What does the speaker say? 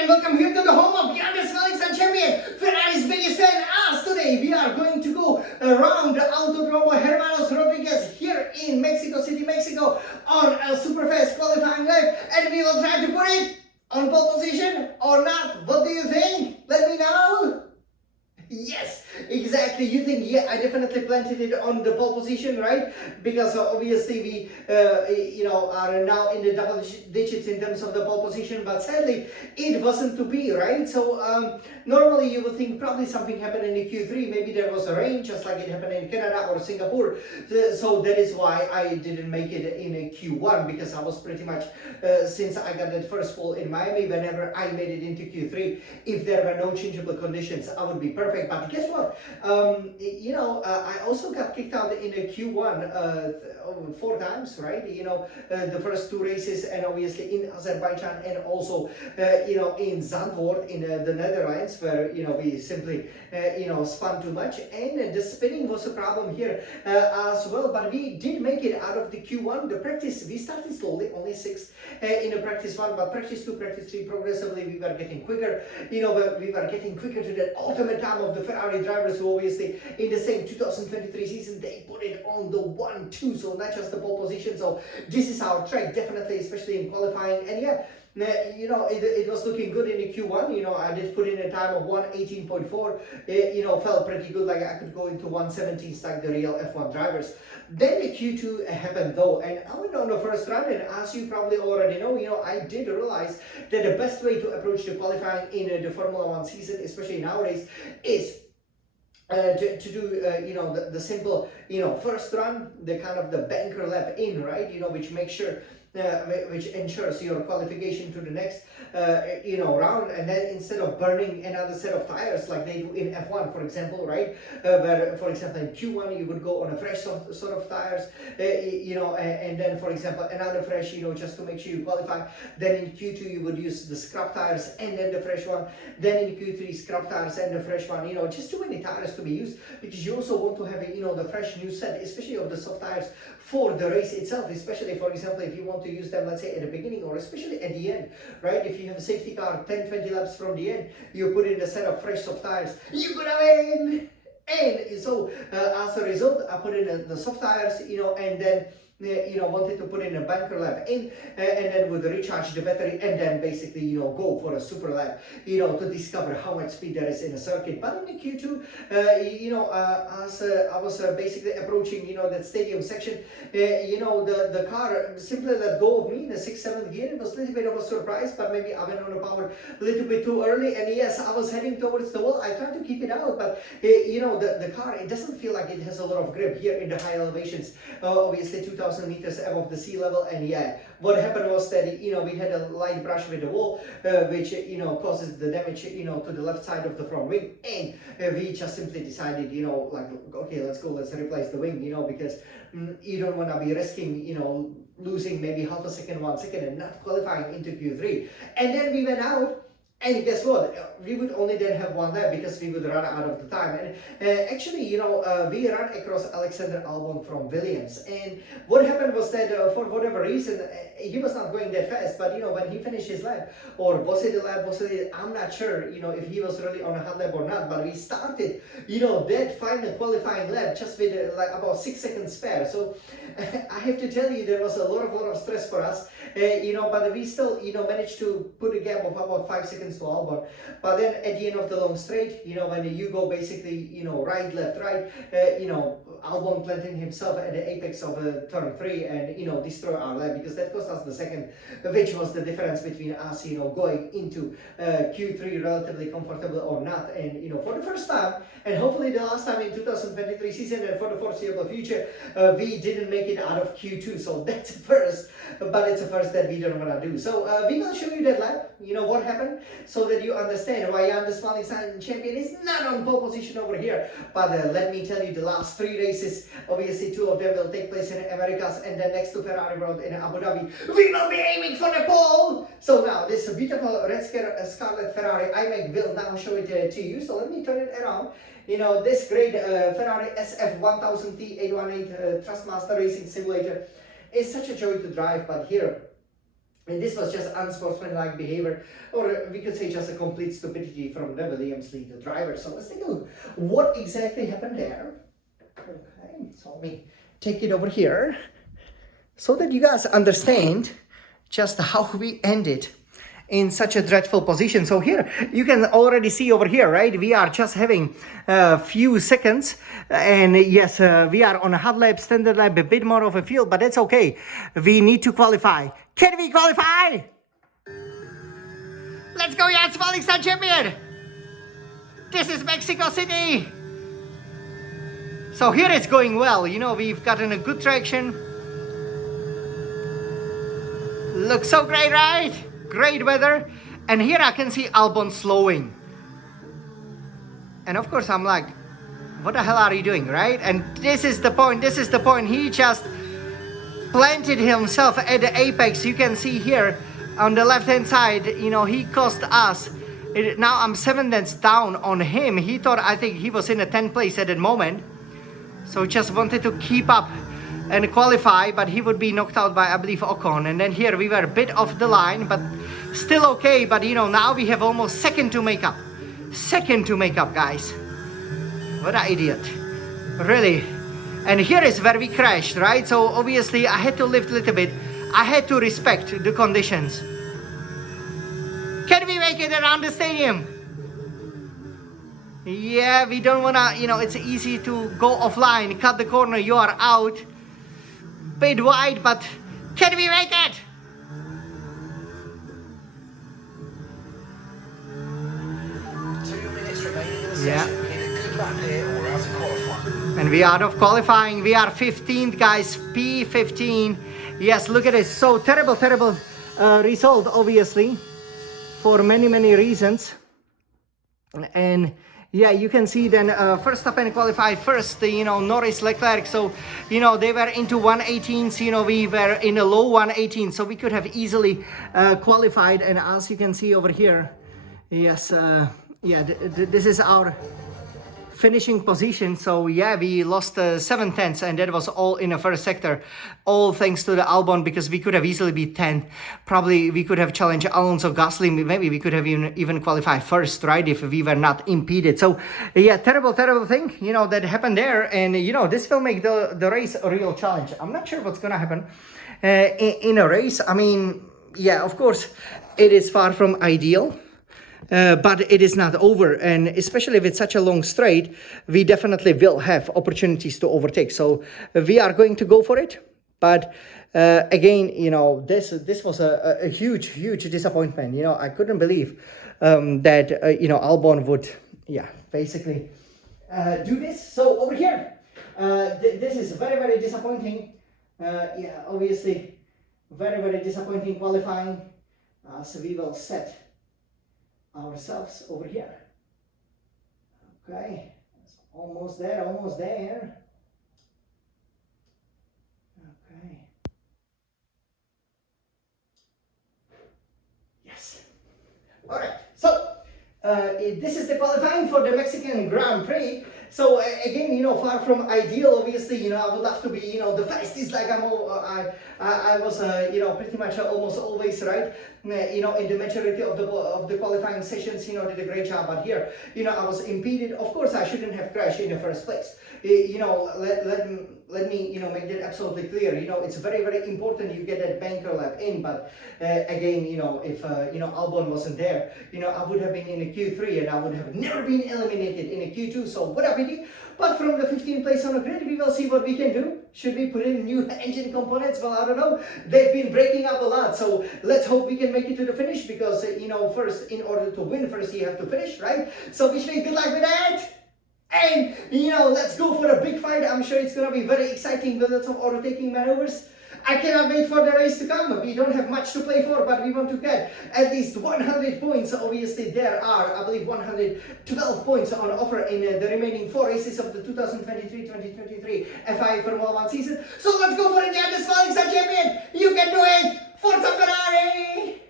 and welcome here to the home of youngest Alex champion, Ferrari's biggest fan. As today we are going to go around the Autodromo Hermanos Rodriguez here in Mexico City, Mexico on a super fast qualifying lap, and we will try to put it on pole position or not. What do you think? Let me know. Yes, exactly. You think, yeah, I definitely planted it on the pole position, right? Because obviously we, are now in the double digits in terms of the pole position, but sadly it wasn't to be, right? So normally you would think probably something happened in the Q3. Maybe there was a rain, just like it happened in Canada or Singapore. So that is why I didn't make it in a Q1, because I was pretty much, since I got that first pole in Miami, whenever I made it into Q3, if there were no changeable conditions, I would be perfect. But guess what? I also got kicked out in a Q1 4 times, right? The first 2 races, and obviously in Azerbaijan, and also in Zandvoort in the Netherlands, where we simply spun too much, and the spinning was a problem here as well. But we did make it out of the Q1. The practice, we started slowly, only 6 in the practice 1, but practice 2, practice 3, progressively we were getting quicker. We were getting quicker to that ultimate time of the Ferrari drivers, who obviously in the same 2023 season they put it on the 1-2, so not just the pole position. So this is our track, definitely, especially in qualifying. And yeah, it was looking good in the Q1. I did put in a time of 1:18.4. Felt pretty good, like I could go into 1:17 like the real F1 drivers. Then the Q2 happened though, and I went on the first run, and as you probably already know, I did realize that the best way to approach the qualifying in the Formula 1 season, especially nowadays, is to do the simple first run, the kind of the banker lap in, right? Which makes sure which ensures your qualification to the next round, and then instead of burning another set of tires like they do in F1, for example, right? Where, for example, in Q1 you would go on a fresh sort of tires, and then, for example, another fresh, just to make sure you qualify. Then in Q2 you would use the scrap tires and then the fresh one. Then in Q3 scrap tires and the fresh one. Just too many tires to be used, because you also want to have the fresh new set, especially of the soft tires for the race itself. Especially, for example, if you want to use them, let's say at the beginning, or especially at the end, right? If you have a safety car 10-20 laps from the end, you put in a set of fresh soft tires, you're gonna win. And so as a result, I put in the soft tires, and then wanted to put in a banker lap in, and then would recharge the battery, and then basically go for a super lap, to discover how much speed there is in a circuit. But in the Q2, as I was basically approaching that stadium section, the car simply let go of me in the 6th, 7th gear. It was a little bit of a surprise, but maybe I went on the power a little bit too early, and yes, I was heading towards the wall. I tried to keep it out, but the car, it doesn't feel like it has a lot of grip here in the high elevations, obviously 2,000 meters above the sea level. And yeah, what happened was that we had a light brush with the wall, which causes the damage to the left side of the front wing, and we just simply decided okay, let's replace the wing, because you don't want to be risking losing maybe half a second, 1 second, and not qualifying into Q3. And then we went out. And guess what? We would only then have 1 lap, because we would run out of the time. And actually, we ran across Alexander Albon from Williams. And what happened was that for whatever reason, he was not going that fast. But when he finished his lap, or was it a lap? I'm not sure. If he was really on a hot lap or not. But we started, that final qualifying lap just with about 6 seconds spare. So I have to tell you, there was a lot of stress for us. But we still, managed to put a gap of about 5 seconds to Albon. But then at the end of the long straight, when you go basically, right, left, right, Albon planting himself at the apex of turn 3 and, destroy our lap, because that cost us the second, which was the difference between us, going into Q3 relatively comfortable or not. And, for the first time, and hopefully the last time in 2023 season, and for the foreseeable future, we didn't make it out of Q2. So that's a first, but it's a first that we don't want to do. So we will show you that lap, what happened, so that you understand why I'm the smiling silent champion is not on pole position over here. But let me tell you, the last 3 races, obviously 2 of them will take place in the Americas, and then next to Ferrari World in Abu Dhabi, we will be aiming for the pole. So now this beautiful red scarlet Ferrari I will now show it to you. So let me turn it around. This great Ferrari SF1000T818 Trustmaster Racing Simulator is such a joy to drive. But here, And this was just unsportsmanlike behavior, or we could say just a complete stupidity from the Williams lead, the driver. So let's take a look. What exactly happened there? Okay, so let me take it over here so that you guys understand just how we ended in such a dreadful position. So here you can already see over here, right? We are just having a few seconds, and yes, we are on a half lap, standard lap, a bit more of a fuel, but that's okay. We need to qualify. Can we qualify? Let's go, Jan Smalingstad champion! This is Mexico City! So here it's going well, you know, we've gotten a good traction. Looks so great, right? Great weather. And here I can see Albon slowing. And of course I'm like, what the hell are you doing, right? And this is the point, He just planted himself at the apex. You can see here on the left hand side, you know, he cost us. Now I'm 7 tenths down on him. He thought, I think he was in a 10th place at that moment. So just wanted to keep up and qualify, but he would be knocked out by, I believe, Ocon. And then here we were a bit off the line, but still okay. But you know, now we have almost second to make up, guys. What an idiot, really. And here is where we crashed, right? So obviously I had to lift a little bit. I had to respect the conditions. Can we make it around the stadium? Yeah, we don't wanna, you know, it's easy to go offline, cut the corner, you are out. Bit wide, but can we make it? Yeah. And we are out of qualifying. We are 15th, guys. P15. Yes, look at this. So terrible result, obviously, for many reasons. And yeah, you can see then Verstappen qualified first, you know, Norris, Leclerc. So, you know, they were into 118s, you know, we were in a low 118. So we could have easily qualified. And as you can see over here, yes, yeah, this is our finishing position. So yeah, we lost 7 tenths, and that was all in the first sector, all thanks to the Albon, because we could have easily been 10. Probably we could have challenged Alonso, Gasly. Maybe we could have even qualified first, right, if we were not impeded. So yeah, terrible thing, you know, that happened there. And you know, this will make the race a real challenge. I'm not sure what's gonna happen in a race. I mean, yeah, of course it is far from ideal. But it is not over, and especially if it's such a long straight, we definitely will have opportunities to overtake. So we are going to go for it. But again, you know, this was a huge disappointment. You know, I couldn't believe that you know, Albon would, yeah, basically do this. So over here, this is very disappointing. Yeah, obviously, very disappointing qualifying. So we will set ourselves over here. Okay, almost there. Okay, yes. All right, so this is the qualifying for the Mexican Grand Prix. So again, you know, far from ideal. Obviously, you know, I would love to be, you know, the fastest, like I was, you know, pretty much almost always right. You know, in the majority of the qualifying sessions, you know, did a great job. But here, you know, I was impeded. Of course, I shouldn't have crashed in the first place. You know, let me, you know, make that absolutely clear. You know, it's very important you get that banker lap in. But again, you know, if you know, Albon wasn't there, you know, I would have been in a Q3 and I would have never been eliminated in a Q2. So what a pity. But from the 15th place on the grid, we will see what we can do. Should we put in new engine components? Well, I don't know. They've been breaking up a lot. So let's hope we can make it to the finish, because, you know, first, in order to win, first you have to finish, right? So wish me good luck with that. And, you know, let's go for a big fight. I'm sure it's going to be very exciting with lots of overtaking maneuvers. I cannot wait for the race to come. We don't have much to play for, but we want to get at least 100 points. Obviously, there are, I believe, 112 points on offer in the remaining 4 races of the 2023-2023 FIA Formula 1 season. So let's go for it, Jan, the Smalingstad champion. You can do it. Forza Ferrari!